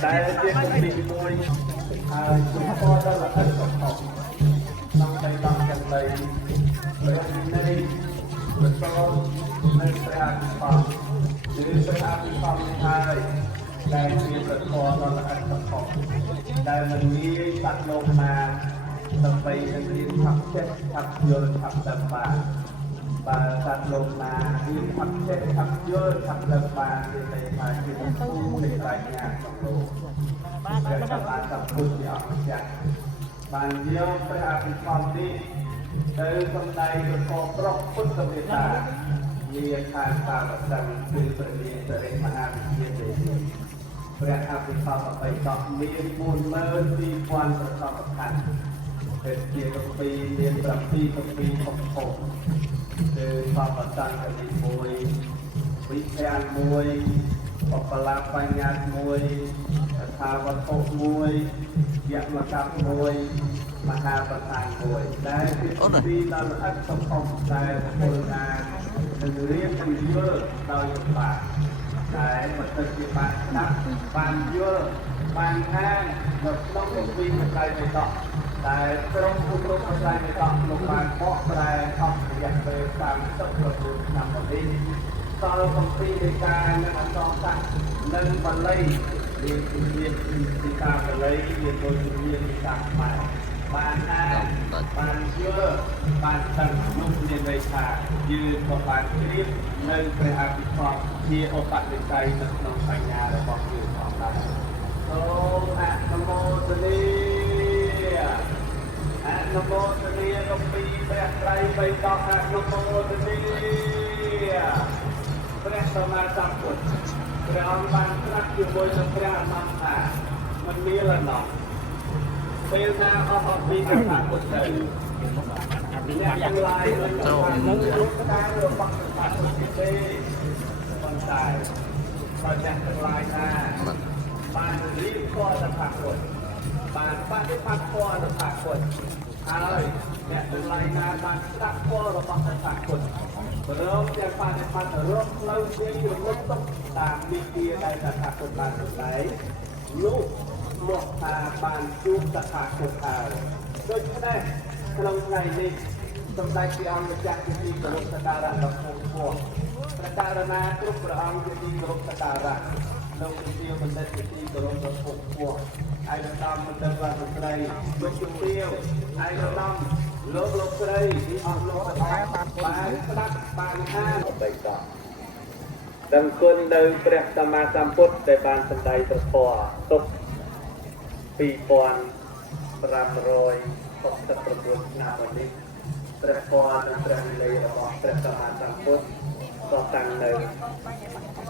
แต่เรื่องของปีมวยคุณพ่อได้รับการส่งต่อต้องไปลองกันไปเรื่องในประกอบในประการความหรือประการความไทยได้เรียนประกอบได้รับการส่งต่อได้มันมีตัดลงมาต้องไปเรียนทับเช็ดทับโยนทับดับบาบาตัดลงมาเรียนทับเช็ดทับโยนทับดับบาในมาคือผู้ในรายงานของโลกเกิดจากการสัมพุทธอย่างยิ่งบางเดียวไปอาภิธรรมนี้โดยคนใดจะขอพระพุทธเมตตามีอาคารตาประจำคือประเดียนเสด็จมหาวิทยาลัยพระอาภิธรรมไปต่อมีมูลเมื่อปีวันประกอบกันเป็นเกี่ยวกับปีเรียนประปีกับปีของผมคือความประจันกับปีมวยวิทยามวยปปลาปัญญามวยทาวัตถุมวยยะมกับมวยมหาประธานมวยได้เป็นปีเราอัดสมองได้ผลงานเรียนกันเยอะเราอยู่ป่าได้ปฏิบัตินักบานเยอะบานแห้งเราต้องลงปีนไปในต่อแต่ตรงทุกลงไปในต่อลงมาเพาะแปลทำอย่างเป็นตามต้องกระตุ้นนำมาดีตอนลงปีในการนั้นต้องสั่งหนึ่งบัลลัยเรียนปีการบัลลัยเรียนโดยเรียนปีการใหม่บานแห้งบานเยอะบานตั้งลูกเรียนวิชายืนกับบานคลิปหนึ่งไปอาภิธรรมที่โอปัตติใจนักนองปัญญาและความยืนของเราโตอะนโมตัสสะอะนโมตัสสะกับปีพระไตรไปต่ออะนโมตัสสะพระสัมมาสัมพุทธพระองค์บานตรัสอยู่บนพระมังคะมันมีละหนอเป็นนาอปีกับพระพุทธเจ้าเนี่ยทั้งหลายมันจะฟังมุขลุกตาเรือฟังพระพุทธเจ้าคนตายก็จะทั้งหลายนะบานรีบก็จะพระพุทธบานปฏิปักษ์ก็จะพระพุทธอะไรเนี่ยทั้งหลายนะบานตักก็จะฟังพระพุทธเริ่มจากปฏิปักษ์เริ่มเล่าเรื่องอยู่ลบต้องตามมีเกียร์ใดจะพระพุทธบานไหนลูกหมวกตาบานจุกตะขาคนตาโดยที่ได้ขนมไทยนี้สมได้ที่องค์จากที่กรมสตาระกับพวกพวกประการนาทุกประองค์ที่กรมสตาระลงที่มันได้ที่กรมกับพวกพวกไอ้ดำมันเดินวันไกลลงจุดเดียวไอ้ดำลงไกลที่ออกลงสตาระบานตักบานห้างไปต่อดังคนเดินพระสัมมาสัมพุทธได้บานสันใดตะพอตกปีก่อน569นาวันนี้พระพรพระนิเลยរបស់ព្រះសម្មាសម្ពុទ្ធក៏តាំងនៅ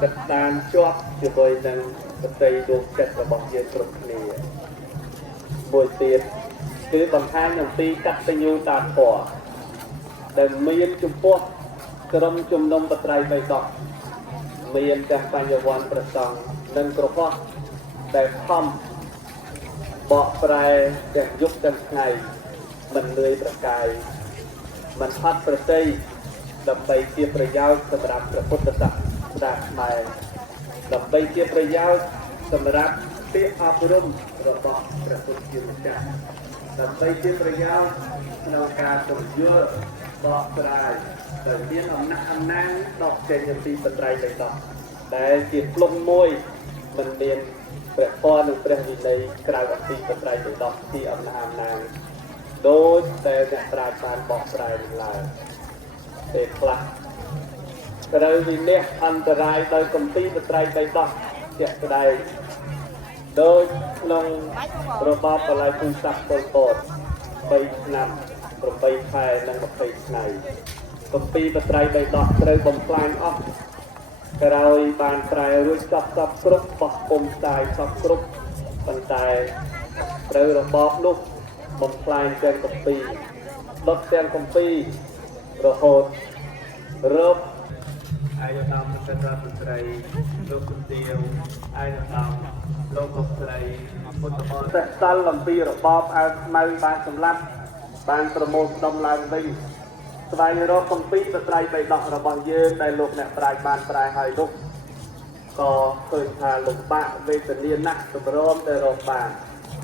កណ្ដាលជាប់ជាមួយនឹងបតីដួងចិត្តរបស់យើងគ្រប់គ្នាមួយទៀតគឺបង្ហាញអំពីកតញ្ញូតាធម៌ដែលមានចំពោះក្រុមជំនុំបត្រៃបិដកមានទាំងបញ្ញវន្តប្រសង់និងក្រហមដែលខំបកប្រែទាំងយុគទាំងថ្ងៃមិនលឿនប្រកាយមិនផាត់ប្រតិយដើម្បីជាប្រយោជន៍សម្រាប់ព្រះពុទ្ធសាសនាខ្មែរដើម្បីជាប្រយោជន៍សម្រាប់ពាក្យអប់រំរបស់ព្រះពុទ្ធជាម្ចាស់ដើម្បីជាប្រយោជន៍ក្នុងការពន្យល់បកស្រាយដែលមានអំណាចដកចេញពីបត្រៃបិដកដែលជាផ្លុំមួយមិនមានព្រះពរនិងព្រះវិន័យក្រៅអំពីបត្រៃបិដកទីអំណាចដោយតែអ្នកប្រាជ្ញបានបកស្រាយឡើង ពេលខ្លះត្រូវវិនិច្ឆ័យអន្តរាយដោយគម្ពីរបត្រៃបៃតងជាក់ស្ដែងដោយក្នុងរបបបល័យពូជសាសពលពត3ឆ្នាំ8ខែនិង20ថ្ងៃគម្ពីរបត្រៃបៃតងត្រូវបំផ្លាញអស់ក្រោយបានប្រែរួចចប់គ្រប់បោះពុំផ្សាយសពគ្រប់ប៉ុន្តែត្រូវរបបនោះបំផ្លាញទាំងគម្ពីរដុតទាំងគម្ពីររហូតរកអាយតាមមន្ត្រីរដ្ឋមន្ត្រីលោកជំទាវអាយតាមលោកលោកស្រីពុទ្ធបរិស័ទសាលអំពីរបបអាវខ្មៅបានសម្លាប់បានប្រមូលផ្ដុំឡើងវិញស្វែងរកគម្ពីរបត្រៃបៃតងរបស់យើងដែលលោកអ្នកប្រាជ្ញបានប្រែហើយនោះក៏ឃើញថាលំបាកវេទនាណាស់សម្រាប់តែរកបាន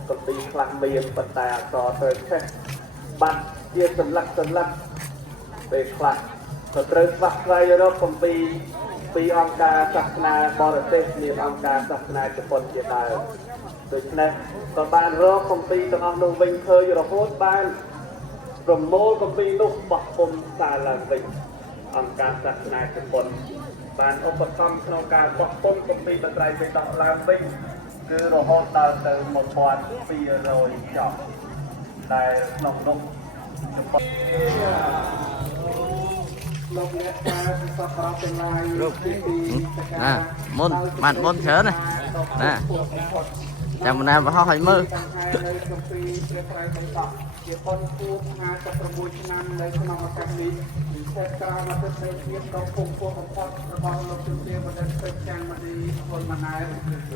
គម្ពីរខ្លះមានប៉ុន្តែអក្សរត្រូវឆេះបាត់ជាសន្លឹកពេលខ្លះក៏ត្រូវស្វះស្វែងរកគម្ពីរពីអង្គការសាសនាបរទេសមានអង្គការសាសនាជប៉ុនជាដើមដូច្នេះក៏បានរកគម្ពីរទាំងអស់នោះវិញឃើញរហូតបានប្រមូលគម្ពីរនោះបោះពុំសារឡើងវិញអង្គការសាសនាជប៉ុនបានឧបត្ថម្ភក្នុងការបោះពុំគម្ពីរបត្រៃបៃតងឡើងវិញគឺរហូតដល់ទៅ1200ចប់ដែលក្នុងនោះជប៉ុនលោកអ្នកការសិក្សាប្រទាំងឡាយមុនបានមុនច្រើនណាចាំណាបោះឲ្យមើលជាប៉ុនគួរ56ឆ្នាំនៅក្នុងឱកាសនេះពិសេសក្រោមអតិថិភាពដ៏គង់គួរបំផុតរបស់លោកជំទាវបណ្ឌិតពេជ្រច័ន្ទមនីពលម៉ាណែត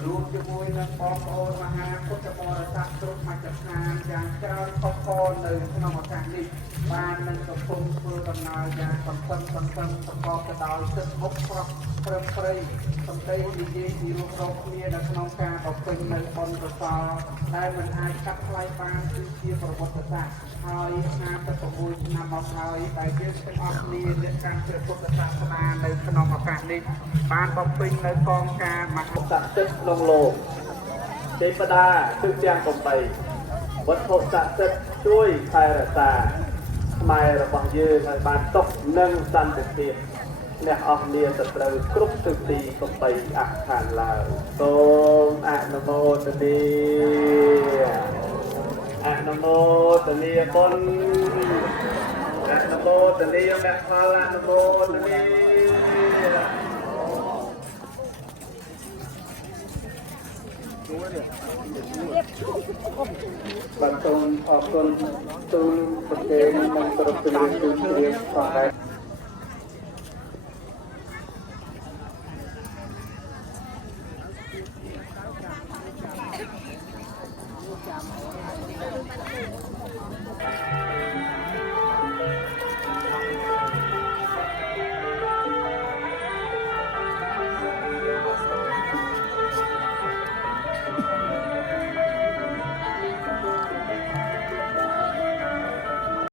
រួមជាមួយនឹងបងប្អូនមហាពុទ្ធបរិស័ទគ្រប់មជ្ឈដ្ឋានយ៉ាងច្រើនខុសៗនៅក្នុងឱកាសនេះបាននឹងកំពុងធ្វើដំណើរយ៉ាងសន្សំប្រកបទៅដោយសិទ្ធិមុខប្រកព្រឹមព្រៃសំដីនិយាយពីរូបរកគ្នានៅក្នុងការបំពេញនៅបុណ្យកុសលដែលមិនអាចកាត់ថ្លៃបានគឺជាប្រវត្តិសាស្ត្រហើយ56ឆ្នាំមកហើយដែលយើងទាំងអស់គ្នាអ្នកកាន់ព្រះពុទ្ធសាសនានៅក្នុងឱកាសនេះបានបំពេញនៅកងការមហិច្ឆតិក្នុងលោកទេវតាគឺទាំង8វត្ថុស័ក្តិសិទ្ធិជួយថែរក្សាខ្មែររបស់យើងឲ្យបានសុខនិងសន្តិភាពអ្នកអស់គ្នាទៅត្រូវគ្រប់ទិសទីកុំបីអខានឡើយសូមអនុមោទនាអនុមោទនាបុណ្យអនុមោទនាមគ្គផលអនុមោទនាបាទសូមអរគុណទូលប្រជែងនិងគ្រប់ជំរាបជូនផងដែរ